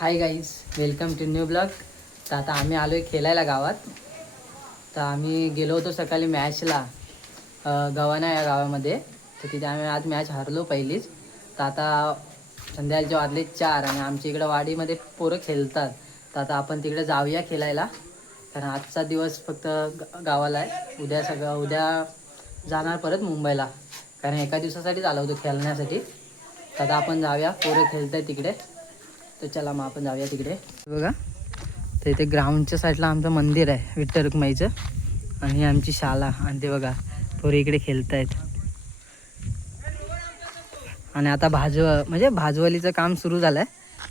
High guys, welcome to new blog. तर आता आम्ही आलो आहे खेळायला गावात. तर आम्ही गेलो होतो सकाळी मॅचला गव्हाणा या गावामध्ये. तर तिथे आम्ही आज मॅच हरलो पहिलीच. तर आता संध्याकाळचे वाजले 4 आणि आमच्या इकडं वाडीमध्ये पोरं खेळतात. तर आता आपण तिकडे जाऊया खेळायला, कारण आजचा दिवस फक्त गावाला आहे. उद्या जाणार परत मुंबईला, कारण एका दिवसासाठीच आलो होतो खेळण्यासाठी. तर आता आपण जाऊया, पोरं खेळत आहेत तिकडे. तर चला मग आपण जाऊया तिकडे. बघा, तर इथे ग्राउंडच्या साईडला आमचं मंदिर आहे विठ्ठल रुक्माईचं, आणि आमची शाळा. आणि ते बघा पोरं इकडे खेळत आहेत. आणि आता भाजवलीचं काम सुरू झालं आहे.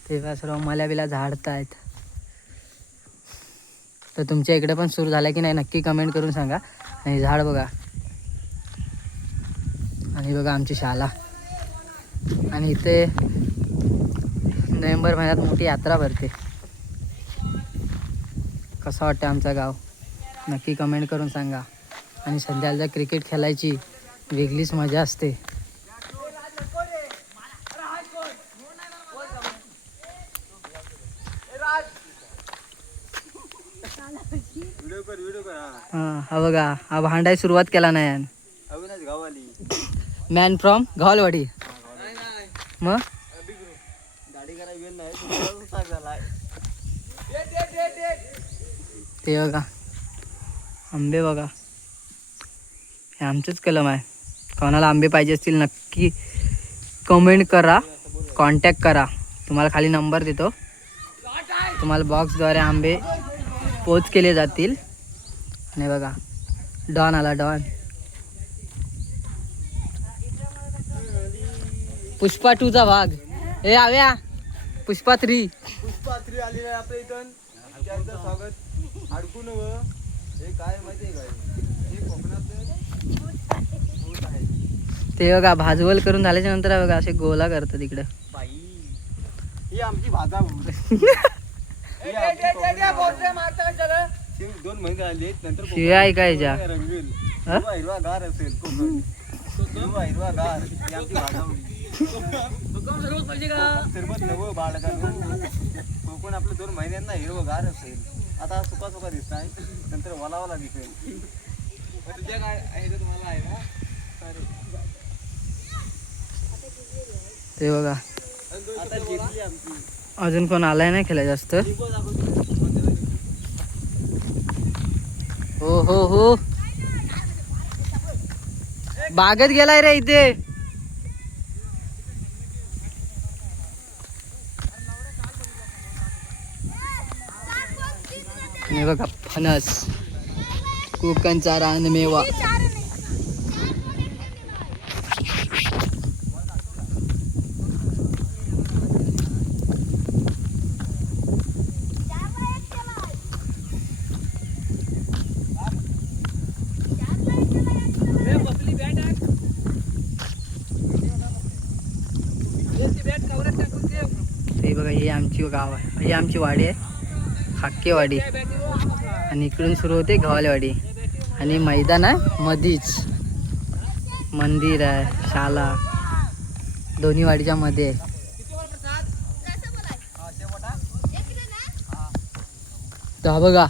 तेव्हा सर्व मल्या बिला झाडत आहेत. तर तुमच्या इकडे पण सुरू झालं की नाही नक्की कमेंट करून सांगा. आणि झाड बघा, आणि बघा आमची शाळा. आणि इथे नोव्हेंबर महिन्यात मोठी यात्रा भरते. कसं वाटतं आमचं गाव नक्की कमेंट करून सांगा. आणि संध्याकाळचा क्रिकेट खेळायची वेगळीच मजा असते. हा बघा, हा भांडाय सुरुवात केला नाही. Man from Gawalwadi. मग ते बघा आंबे बघा, हे आमचंच कलम आहे. कोणाला आंबे पाहिजे असतील नक्की कमेंट करा, कॉन्टॅक्ट करा. तुम्हाला खाली नंबर देतो, तुम्हाला बॉक्सद्वारे आंबे पोच केले जातील. आणि बघा डॉन आला, डॉन. पुष्पा 2चा भाग. हे आव्या पुष्पा 3 आलेला आहे आपल्या इथं. त्यांचं स्वागत अडकून हे काय माहितीये काय, हे कोकणात आहे. ते बघा भाजवल करून झाल्याच्या नंतर बघा असे गोला करतात तिकडे. ही आमची भाजा 2 महिने आले नंतर शिव्या ऐकायच्या. रंगील हिरवा गार असेल, हिरवा गार ही आमची भाजावली. सरबत नवं बाळगानो कोकण आपलं 2 महिन्यांना हिरवं गार असेल. आता सुका सुका दिसत आहे, नंतर वलावाला दिसेल. तुझ्या काय आहे तुम्हाला आहे ना. ते बघा आता जिंकली आमची. अजून कोण आलाय नाही खेळायला जास्त. हो हो हो, बागत गेलाय रे इथे. हे बघा फणस, कोकणचा रानमेवा. हे बघा, ही आमची गाव आहे, ही आमची वाडी आहे, हाकेवाडी. आणि इकडून सुरू होते गव्हालेवाडी. आणि मैदान आहे मधीच, मंदिर आहे, शाळा दोन्ही वाडीच्या मध्ये आहे. तर बघा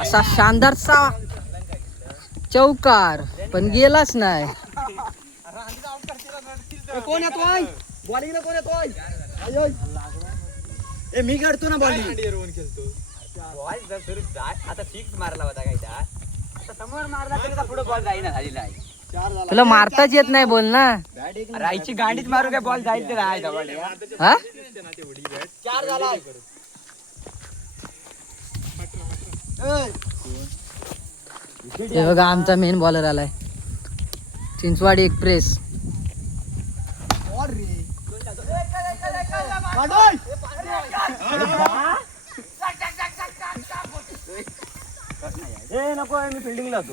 असा शानदारचा चौकार, पण गेलाच नाही. कोण येतोय बॉलिंगला, कोण येतोय. ए मी काढतो ना बॉलिंग. आता सिक्स मारला होता काय, आता समोर मारला तरी पुढे बॉल जाईना झालेला आहे. तुला मारताच येत नाही बोल ना. राईची गांडीच मारू काय बॉल जाईल तर आहे. हा 4 झाला. हे बघा आमचा मेन बॉलर आलाय, चिंचवाडी एक्सप्रेस. नको मी फिल्डिंगला होतो.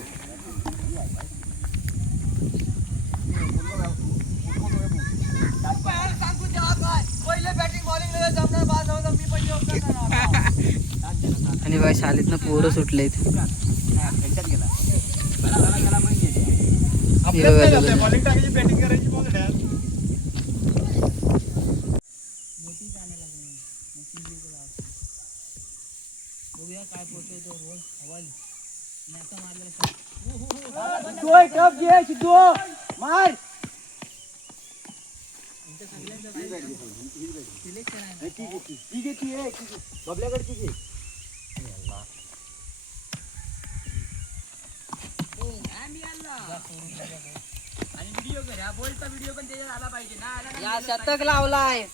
आणि बघा शाळेतनं पोरं सुटलेत. बॉलिंग टाकायची, बॅटिंग करायची. या शतक लावलाय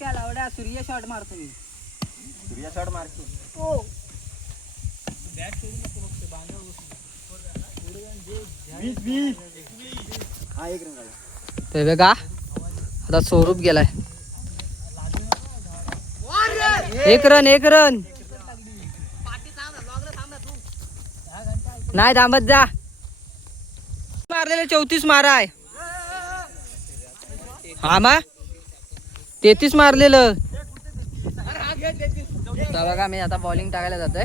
काय लावड्या सूर्य शॉट मारतो मी सूर्या शॉट मारतो हो हा एक रन आला ते बघा आता स्वरूप गेलाय एक रन नाही थांबत जा मारलेले 34 मारा आहे हा मा 33 मारलेलं तर बघा मी आता बॉलिंग टाकायला जातोय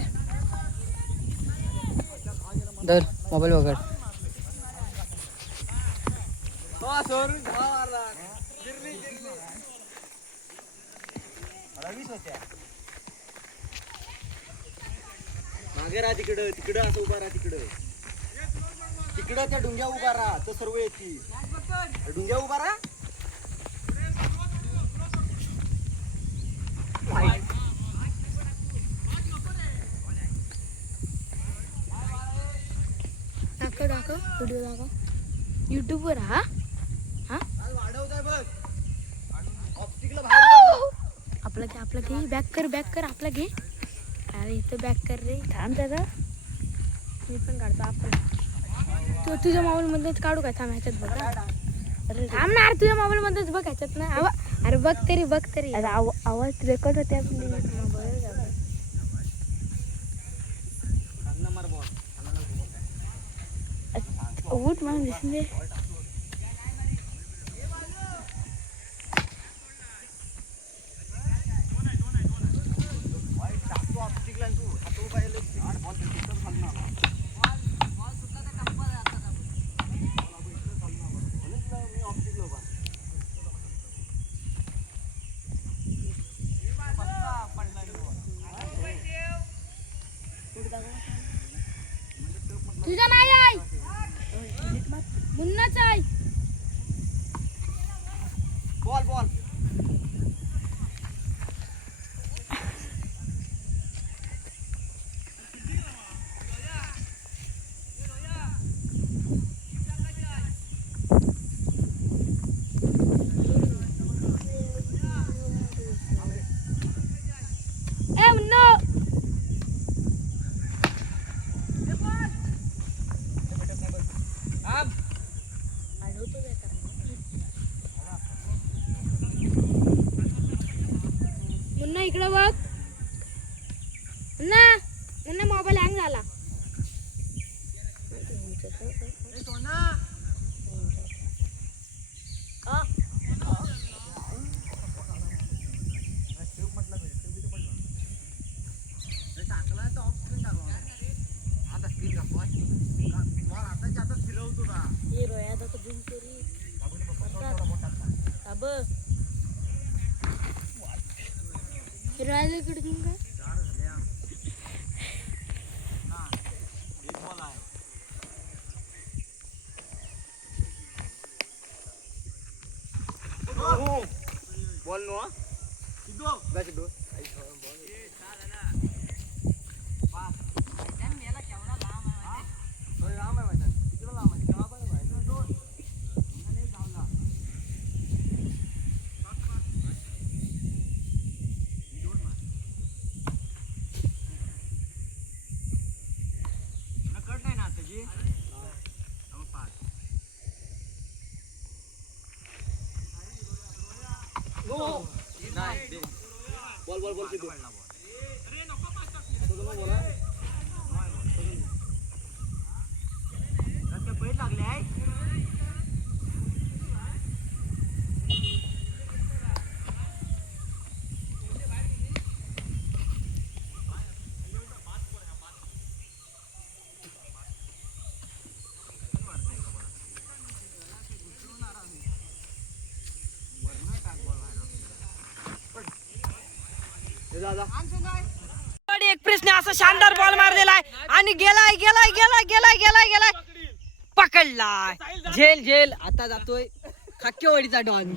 धर मोबाईल वगैरे मागे राहा तिकडं असं उभा राहा तिकडं त्या डुंग्या उभा राहा तर सर्व येतील डुंग्या उभा राहा दाखव व्हिडिओ दाखव युट्यूबवर हा आपला घे बॅक कर आपला घे अरे इथं बॅक कर रे थांब जरा मी पण काढतो आपलं तुझ्या मोबाईल मध्येच काढू का थांब ह्याच्यात बघ अरे थांब ना अरे तुझ्या मोबाईल मध्येच बघ ह्याच्यात ना अरे बघ तरी अरे आवाज रेकॉर्ड होते आपली उठ मला दिसून दे तुझा नाही आहे मुन्नाच आहे बॉल ए मुन्ना मुन्ना इकडे बघ मुन्ना मोबाईल हँग झाला फिरायला इकडे घेऊन काय ball no Sidhu ball Sidhu एक्सप्रेसने असा शानदार बॉल मारलेला आहे आणि गेलाय गेलाय गेलाय गेलाय गेलाय गेलाय पकडलाय. झेल झेल आता जातोय खाक्यवाडीचा डॉन.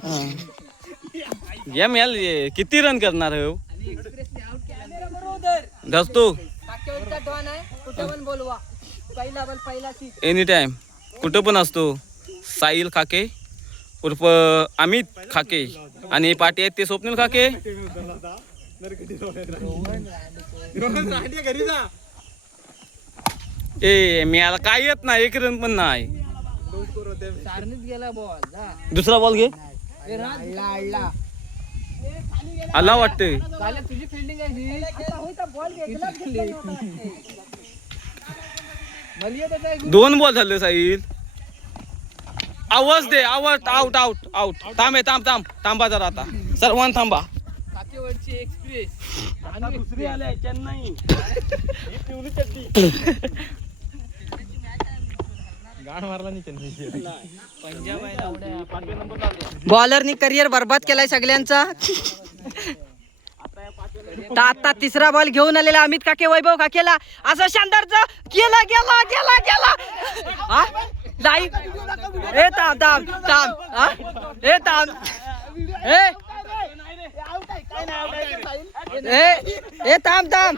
गेम याल किती रन करणार हो एक्सप्रेसने आउट केला. धसतो खाक्यवाडीचा डॉन आहे. कुठे पण बोलवा. पहिला बॉल पहिला ती. एनी टाइम कुठं पण असतो. साहिल खाके उर्फ अमित खाके आणि पाठी आहेत ते स्वप्नील खाके. ए मी याला काय येत नाही. एक रन पण नाही. चारनीत गेला बॉल. दुसरा बॉल घे. आला वाटते. तुझी फिल्डिंग आहे. दोन बॉल झाले साहिल. आवाज दे आवाज. Out out out. थांब थांबा जरा आता सर्वांना थांबा. खाक्यवाडीची एक्सप्रेस आणि दुसरी आले चेन्नई. बॉलरनी करिअर बर्बाद केलाय सगळ्यांचा. आता तिसरा बॉल घेऊन आलेला अमित काके वैभव काकेला असं शानदारचा गेला गेला गेला गेला. ए थांब थांब थांब. ए थांब. ए थांब थांब.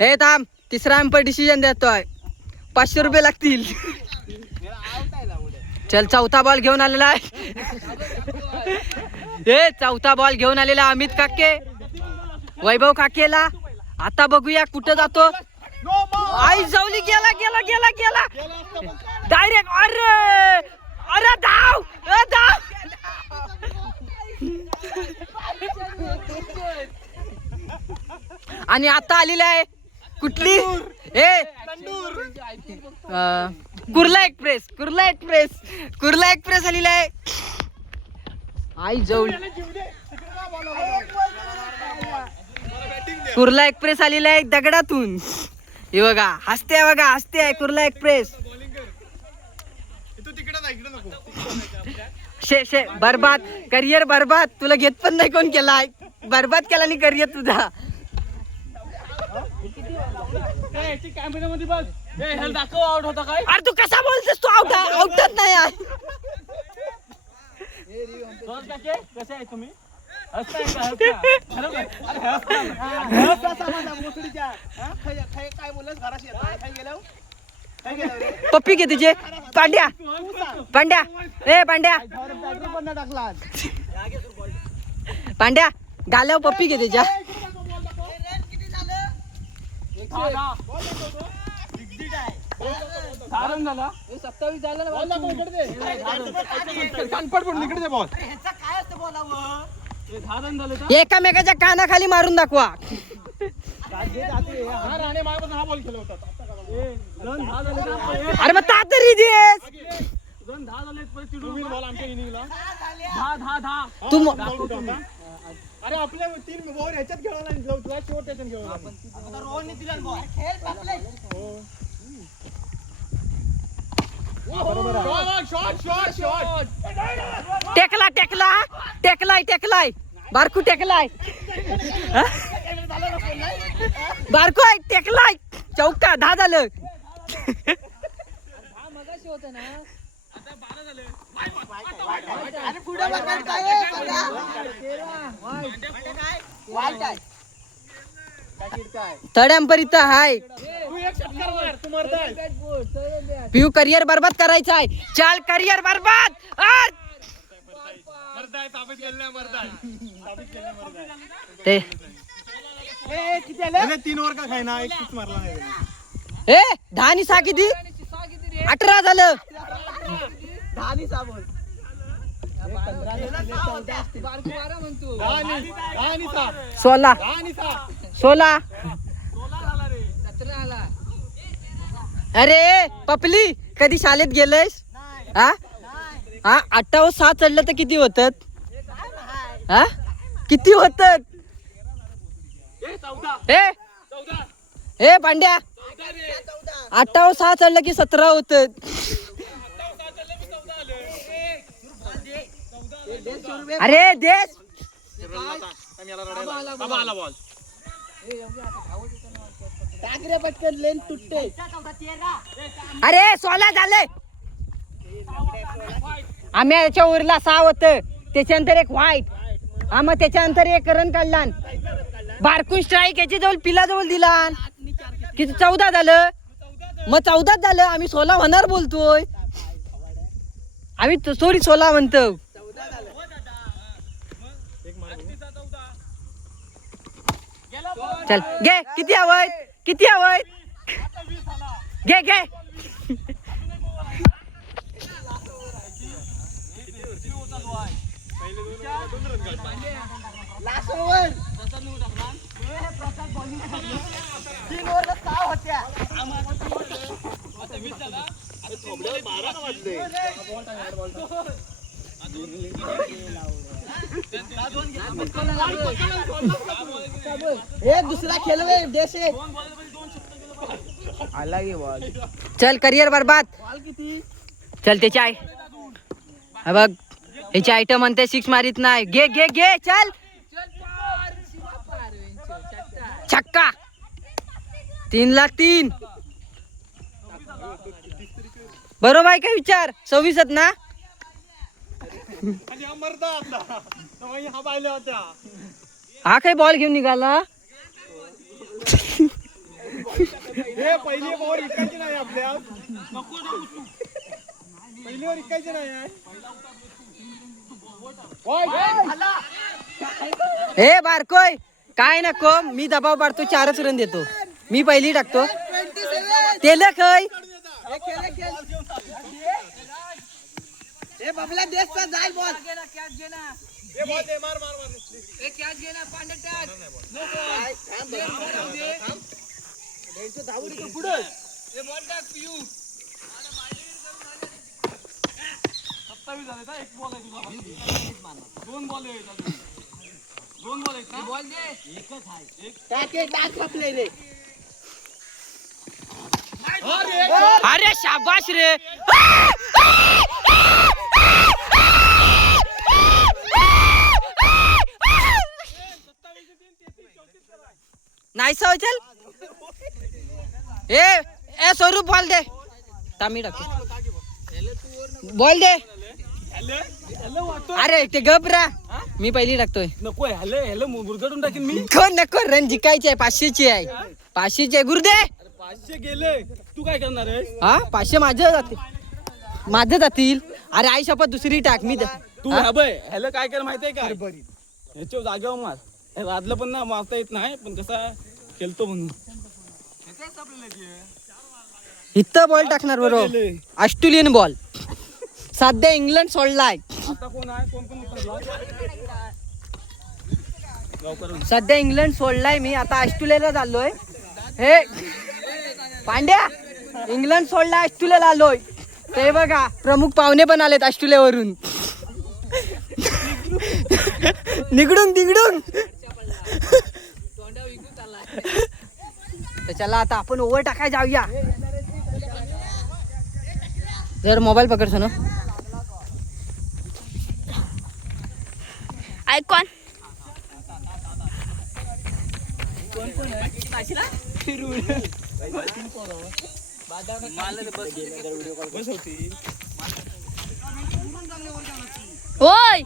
ए थांब. तिसरा अंपायर डिसिजन देतोय. 500 रुपये लागतील. चल चौथा बॉल घेऊन आलेला आहे. चौथा बॉल घेऊन आलेला अमित काके वैभव काकेला. आता बघूया कुठं जातो. आई जाऊली गेला गेला गेला गेला डायरेक्ट. अरे अरे धाव धाव. आणि आता आलेला आहे कुठली Kurla express. Kurla express. Kurla express आलेला आहे. आई जाऊन कुर्ला एक्सप्रेस आलेला आहे दगडातून. हे बघा हसते बघा हसते आहे कुर्ला एक्सप्रेस. शे शे बर्बाद करिअर बर्बाद. तुला घेत पण नाही कोण केलाय. बर्बाद केला नाही करिअर तुझा. अरे तू कसा बोलतेस. तू आउट आउटच नाही आहे. कसे आहे तुम्ही. पप्पी घे तिचे. पांड्या पांड्या. ए पांड्या पांड्या गाल्यावर पप्पी घे त्याच्या. 27 झाला ना. एकामेकाच्या कानाखाली मारून दाखवा. अरे मग तातरी देस. तू अरे आपल्या 3 ओव्हर ह्याच्यात खेळवला. शेवट त्याच्यात खेळवला. टेकला टेकला टेकलाय टेकलाय बारकू टेकलाय. बारकू आहे टेकलाय. चौका 10 झालं. थर्ड एम्पर इथं हाय. पिऊ करिअर बर्बाद करायचा आहे. चाल करिअर बर्बाद. ते 3 ओव्हर का खायना. एक सिक्स मारला नाही. 10 आणि 6 किती. 18 झालं. 16. अरे पपली कधी शाळेत गेलयस. हा 8 चढलं तर किती होतात. हा किती होतात. ए पांड्या 8 6 चढलं की 17 होत. अरे देश पटकन लेन तुटते. अरे 16 झाले. आम्ही याच्या उरला 6 होत. त्याच्यानंतर एक व्हाईट. हा मग त्याच्यानंतर एक रन काढला. बारकून स्ट्राईक याच्या जवळ पिला जवळ दिला. किती 14 झालं. मग 14 झालं. आम्ही 16 होणार बोलतोय. आम्ही सॉरी 16 म्हणतो. चल घे. किती हवंय किती हवंय घे घे. दुसरा खेळ देश चल. करिअर बरबाद. चल त्याची आहे बघ. याची आयटम म्हणते 6 मारित नाही. घे घे घे. चल छक्का. 3 बरोबर आहे का विचार. 26 ना. हा काय बॉल घेऊन निघाला. पहिली ओव्हर इकायची नाही आपल्या. पहिली ओव्हर इकायची नाही. हे बारकोय काय नको. मी दबाव पाडतो. 4च रन देतो. मी पहिली टाकतो. तेल खय बबला देशचा जाय बॉल. अरे शाबाश रे. नाही चल. ए स्वरूप बॉल दे. तामी टाकतो. बॉल दे. अरे ते घबरा. मी पहिली टाकतोय. नको ह्याला मुरगडून टाकीन मी. नको रन जिकायची आहे. 500ची आहे. 500ची आहे गुरुदे. 500 गेले. तू काय करणार आहे. हा 500 माझं जातील. अरे आई शपथ दुसरी टाक. मी तू ह्याला काय कर माहितीये का. ह्याच्या जागेवर मार. राधलं पण ना मारता येत नाही. पण कसा खेळतो म्हणून इथं बॉल टाकणार बरोबर. Australian ball. सध्या इंग्लंड सोडलाय. आता कोण आहे. कोण सध्या इंग्लंड सोडलाय. मी आता ऑस्ट्रेलियाला चाललोय. हे पांड्या इंग्लंड सोडला. ऑस्ट्रेलियाला आलोय. ते बघा प्रमुख पाहुणे पण आलेत ऑस्ट्रेलियावरून. निगडून तर चला आता आपण ओव्हर टाकाय जाऊया. जर मोबाईल पकडतो ना. आयकॉन होय.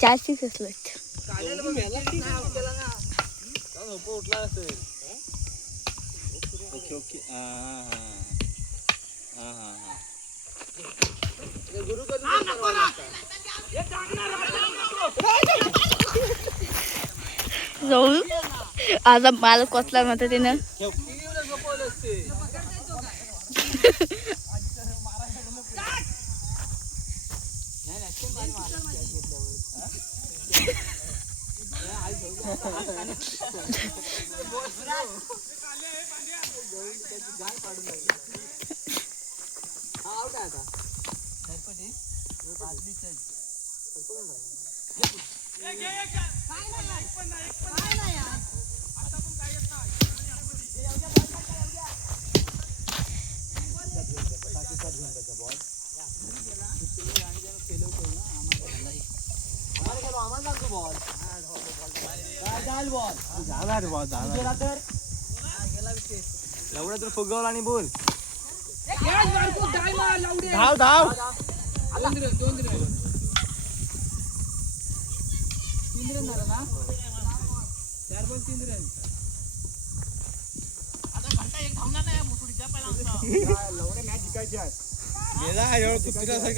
चारशेच असलं. जाऊ आज माल कोचला नव्हतं तिनं. एवढं तर फुगवला आणि बोल धाव धाव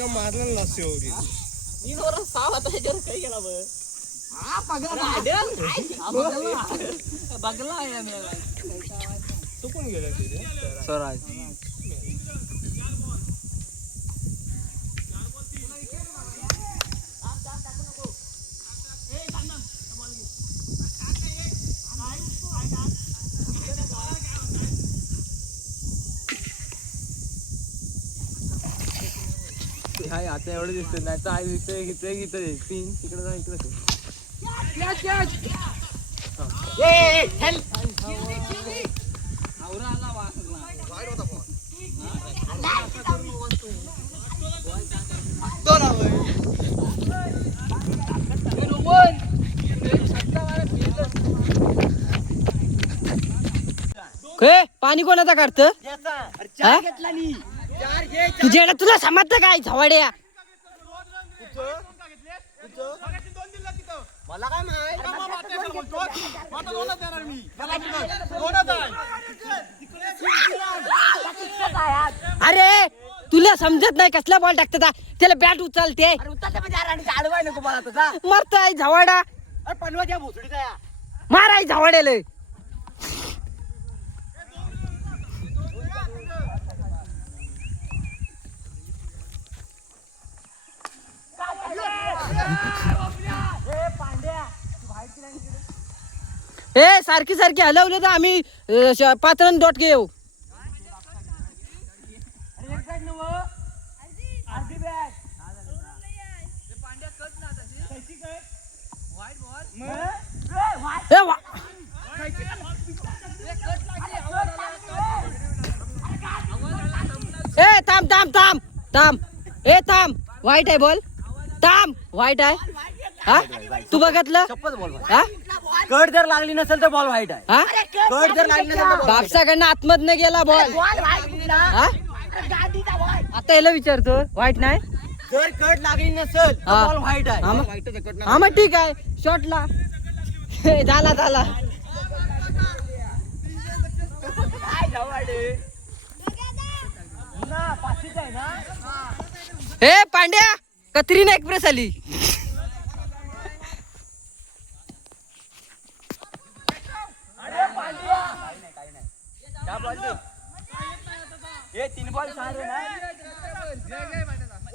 मारला नसते तू पण गेला स्वराज हाय आता एवढं दिसतंय नाही तर आई दिसतंय इथं तीन तिकडे जा इकडे पाणी कोणाचा काढत तुझ्या तुला समजतं काय झवाड्या मला काय अरे तुला समजत नाही कसला बॉल टाकतात त्याला बॅट उचलते मरताय झवाडा माराय झवाड्याला ए सारखी सारखी हलवलं तर आम्ही 5 रन डॉट घेऊ ए थांब थांब थांब थांब ए थांब वाईट आहे बॉल थांब वाईट आहे हा तू बघितलं हा कट जर लागली नसेल तर बॉल वाईट आहे हा कट जर लागली नसेल बापसाकडनं आतमधनं गेला बॉल हा आता याला विचारतो वाईट नाही जर कट लागली नसेल तर हा. बॉल वाईट आहे हा मग ठीक आहे शॉटला झाला झाला हे पांड्या कतरीना एक्सप्रेस आली ये 3 बॉल सारे ना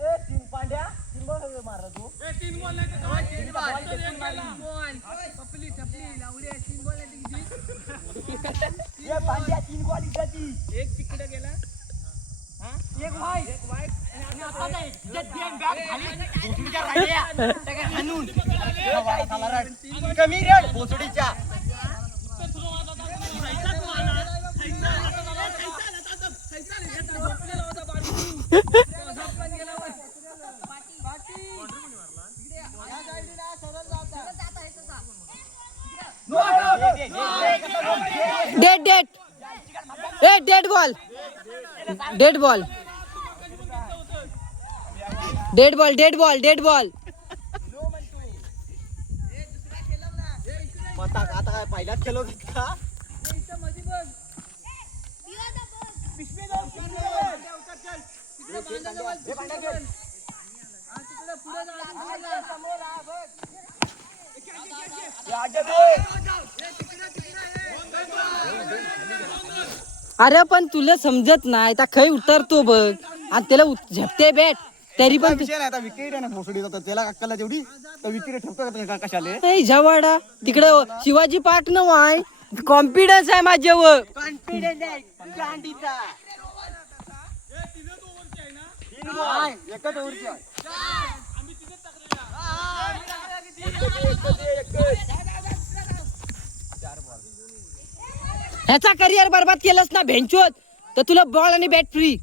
ए 3 पांड्या 3 बॉल मारला तू ए 3 बॉल नाही तर 3 बॉल चपली लावली 3 बॉल नाही किती ये पांड्या 3 बॉल इथली एक तिकडे गेला हां एक वाईट आणि आता नाही जत गेम बॅट खाली भोसडीच्या राहिल्या त्या हाणून कमी रेड भोसडीच्या dead ball dead ball dead ball dead ball dead ball आता काय पहिलाच खेळलो का अरे पण तुला समजत नाही त्या खै उतरतो बघ आणि त्याला झेपते बॅट तरी पण विषय नाही आता विकेट आहे ना भोसडी जातात त्याला अक्कल तेवढी तर विकेट ठेवतो का कशाले नाही जवाडा तिकडे शिवाजी पार्क न वाय कॉन्फिडन्स आहे माझ्यावर कॉन्फिडन्स आहे गांडीचा एकच ओव्हरची आहे. ह्याचा करिअर बरबाद केलंस ना भेंचोत तर तुला बॉल आणि बॅट फ्री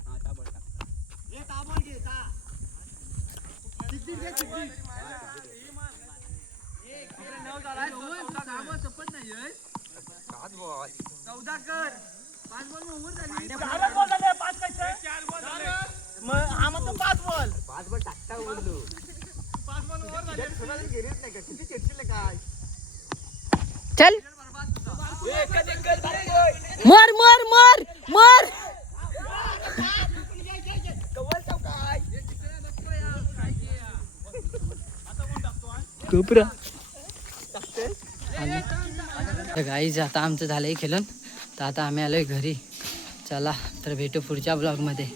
हा मग तो 5 बॉल टाकता बोललो 5 बॉल घेत नाही का किती चिडचिड काय चल मर मर मर मर गाईज आता आमचं झालंय खेळून तर आता आम्ही आलोय घरी चला तर भेटू पुढच्या ब्लॉग मध्ये.